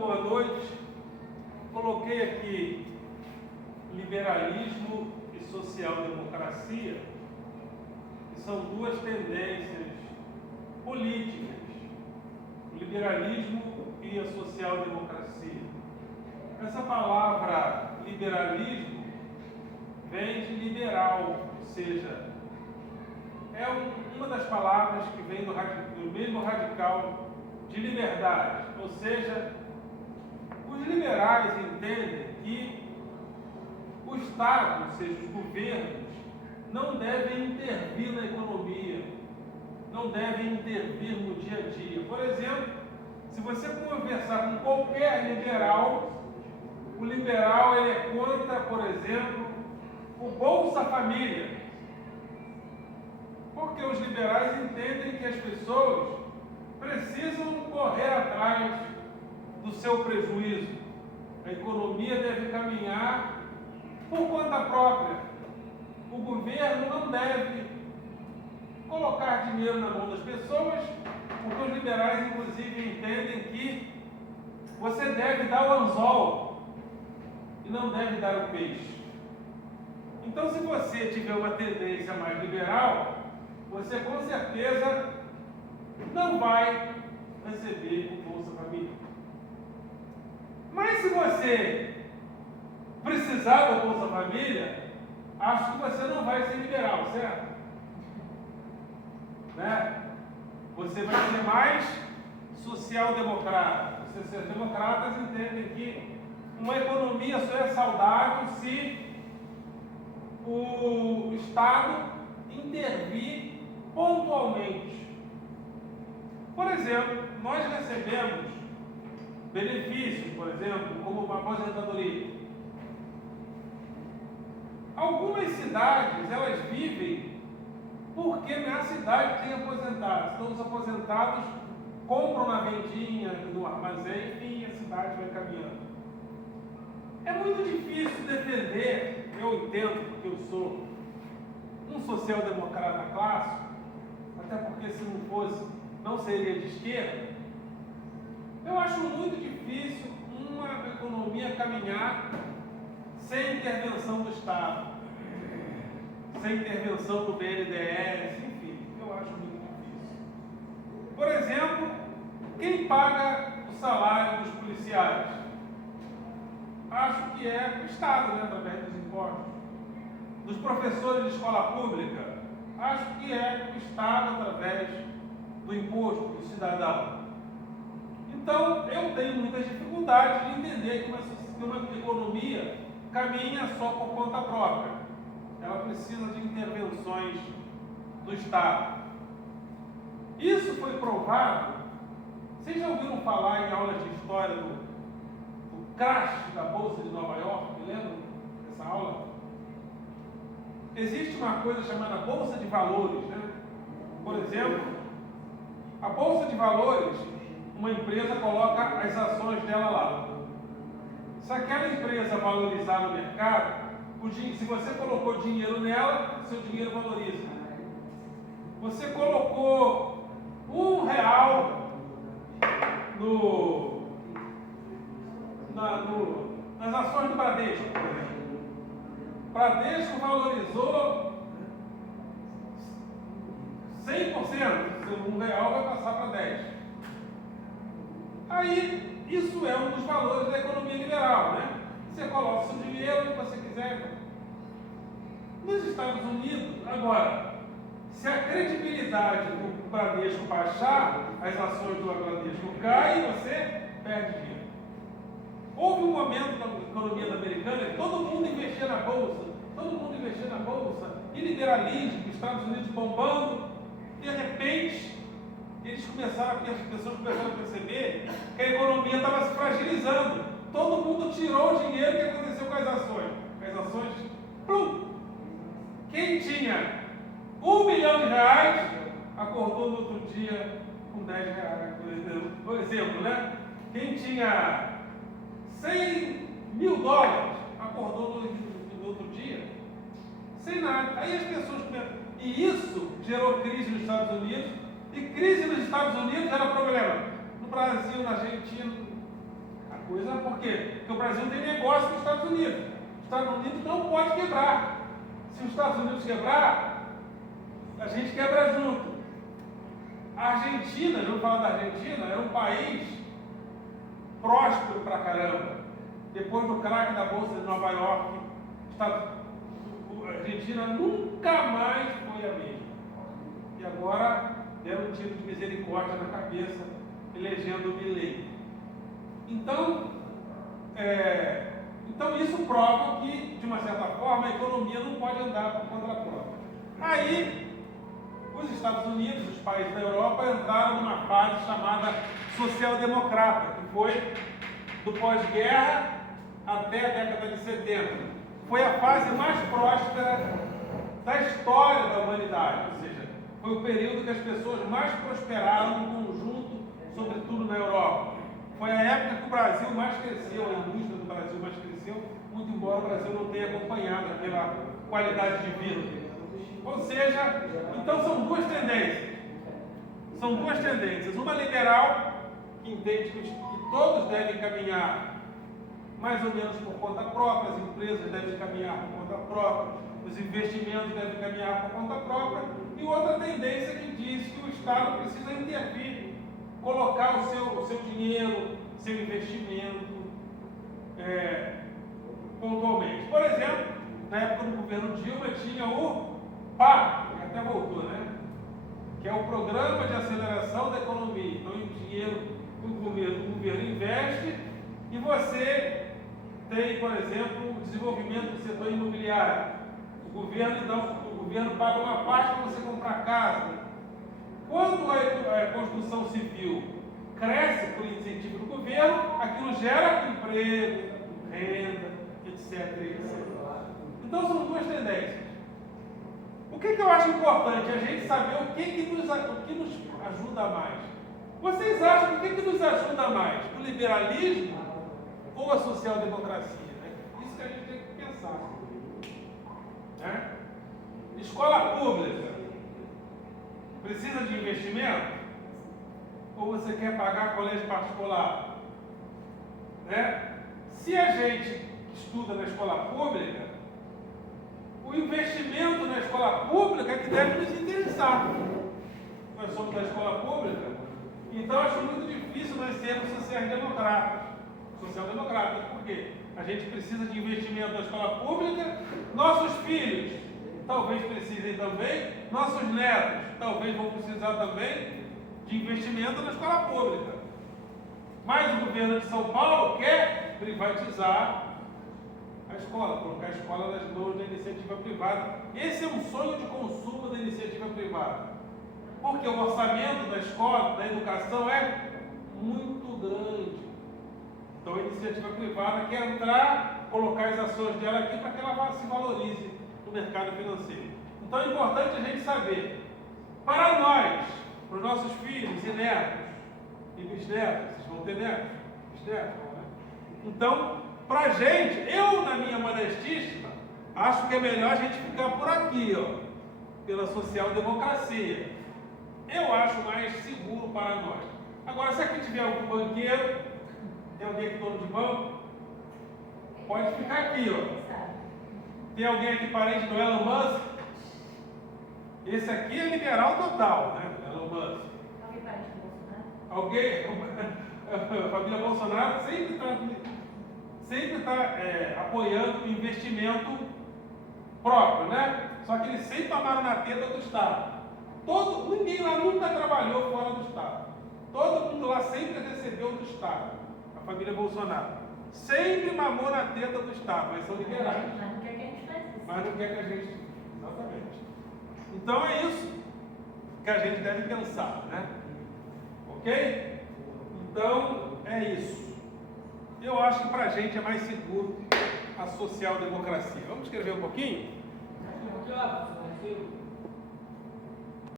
boa noite. Coloquei aqui liberalismo e social-democracia, que são duas tendências políticas, o liberalismo e a social-democracia. Essa palavra liberalismo vem de liberal, ou seja, é uma das palavras que vem do mesmo radical de liberdade, ou seja, os liberais entendem que o Estado, ou seja, os governos, não devem intervir na economia, não devem intervir no dia a dia. Por exemplo, se você conversar com qualquer liberal, o liberal ele é contra, por exemplo, o Bolsa Família. Porque os liberais entendem que as pessoas precisam correr atrás do seu prejuízo. A economia deve caminhar por conta própria. O governo não deve colocar dinheiro na mão das pessoas, porque os liberais, inclusive, entendem que você deve dar o anzol e não deve dar o peixe. Então, se você tiver uma tendência mais liberal, você com certeza não vai receber o Bolsa Família. Mas se você precisar do Bolsa Família, acho que você não vai ser liberal, certo? Né? Você vai ser mais social-democrata. Os social-democratas entendem que uma economia só é saudável se o Estado intervir pontualmente. Por exemplo, nós recebemos benefícios, por exemplo, como uma aposentadoria. Algumas cidades, elas vivem porque na cidade tem aposentados. Então os aposentados compram na vendinha, no armazém, e a cidade vai caminhando. É muito difícil defender, eu entendo porque eu sou um social-democrata clássico, até porque se não fosse, não seria de esquerda. Eu acho muito difícil uma economia caminhar sem intervenção do Estado, sem intervenção do BNDES, enfim, eu acho muito difícil. Por exemplo, quem paga o salário dos policiais? Acho que é o Estado, né, através dos impostos. Dos professores de escola pública? Acho que é o Estado através do imposto do cidadão. Então, eu tenho muitas dificuldades de entender que uma economia caminha só por conta própria. Ela precisa de intervenções do Estado. Isso foi provado. Vocês já ouviram falar em aulas de história do crash da Bolsa de Nova York? Lembram dessa aula? Existe uma coisa chamada Bolsa de Valores, né? Por exemplo, a Bolsa de Valores, uma empresa coloca as ações dela lá. Se aquela empresa valorizar no mercado, se você colocou dinheiro nela, seu dinheiro valoriza. Você colocou R$1 nas ações do Bradesco, por exemplo. Bradesco valorizou 100%, seu R$1 vai passar para 10. Aí, isso é um dos valores da economia liberal, né? Você coloca o seu dinheiro onde você quiser. Nos Estados Unidos, agora, se a credibilidade do Bradesco baixar, as ações do Bradesco caem e você perde dinheiro. Houve um momento na economia americana que todo mundo investia na bolsa, e liberalismo, Estados Unidos bombando, de repente, as pessoas começaram a perceber que a economia estava se fragilizando. Todo mundo tirou o dinheiro. O que aconteceu com as ações? As ações, plum! Quem tinha R$1 milhão, acordou no outro dia com R$10, por exemplo, né? Quem tinha $100 mil, acordou no outro dia sem nada. Aí as pessoas começaram. E isso gerou crise nos Estados Unidos. E crise nos Estados Unidos era problema. No Brasil, na Argentina, Por quê? Porque o Brasil tem negócio com os Estados Unidos. Os Estados Unidos não pode quebrar. Se os Estados Unidos quebrar, a gente quebra junto. A Argentina, vamos falar da Argentina, era um país próspero pra caramba. Depois do craque da Bolsa de Nova York, a Argentina nunca mais foi a mesma. E agora deram um tiro de misericórdia na cabeça, elegendo o Milei. Então isso prova que, de uma certa forma, a economia não pode andar por conta própria. Aí, os Estados Unidos, os países da Europa, entraram numa fase chamada social-democrata, que foi do pós-guerra até a década de 70. Foi a fase mais próspera da história da humanidade, ou seja, foi o período que as pessoas mais prosperaram no conjunto, sobretudo na Europa. Foi a época que o Brasil mais cresceu, a indústria do Brasil mais cresceu, muito embora o Brasil não tenha acompanhado pela qualidade de vida. Ou seja, então são duas tendências. São duas tendências. Uma liberal, que entende que todos devem caminhar mais ou menos por conta própria, as empresas devem caminhar por conta própria, os investimentos devem caminhar por conta própria, e outra tendência que diz que o Estado precisa intervir, colocar o seu dinheiro, seu investimento pontualmente. Por exemplo, na época do governo Dilma tinha o PAC, que até voltou, né? Que é o Programa de Aceleração da Economia. Então, o dinheiro que o governo investe e você tem, por exemplo, o desenvolvimento do setor imobiliário. O governo paga uma parte para você comprar casa. Quando a construção civil cresce por incentivo do governo, aquilo gera emprego, renda, etc. Então são duas tendências. O que eu acho importante? A gente saber o que nos ajuda mais. Vocês acham o que nos ajuda mais? O liberalismo ou a social-democracia? Isso que a gente tem que pensar. Né? Escola pública precisa de investimento? Ou você quer pagar colégio particular? Né? Se a gente estuda na escola pública, o investimento na escola pública é que deve nos interessar. Nós somos da escola pública, então acho muito difícil nós sermos social-democratas. Por quê? A gente precisa de investimento na escola pública, nossos filhos talvez precisem também, nossos netos talvez vão precisar também de investimento na escola pública. Mas o governo de São Paulo quer privatizar a escola, colocar a escola nas mãos da iniciativa privada. Esse é um sonho de consumo da iniciativa privada. Porque o orçamento da escola, da educação é muito grande. Então a iniciativa privada quer entrar, colocar as ações dela aqui para que ela se valorize no mercado financeiro. Então é importante a gente saber, para nós, para os nossos filhos e netos e bisnetos, vocês vão ter netos? Bisnetos, né? Então, para a gente, eu na minha modestíssima, acho que é melhor a gente ficar por aqui, ó, pela social-democracia. Eu acho mais seguro para nós. Agora, se aqui tiver algum banqueiro, tem alguém aqui dono de banco, pode ficar aqui, ó. Tem alguém aqui parente do Elon Musk? Esse aqui é liberal total, né? Elon Musk. Alguém parente do Bolsonaro? Alguém? A família Bolsonaro sempre está apoiando o investimento próprio, né? Só que eles sempre amaram na teta do Estado. Ninguém lá nunca trabalhou fora do Estado. Todo mundo lá sempre recebeu do Estado. A família Bolsonaro sempre mamou na teta do Estado, mas são liberais. Mas não quer que a gente faça isso. Mas não quer que a gente... Exatamente. Então é isso que a gente deve pensar, né? Ok? Então é isso. Eu acho que para a gente é mais seguro a social-democracia. Vamos escrever um pouquinho? Que horas?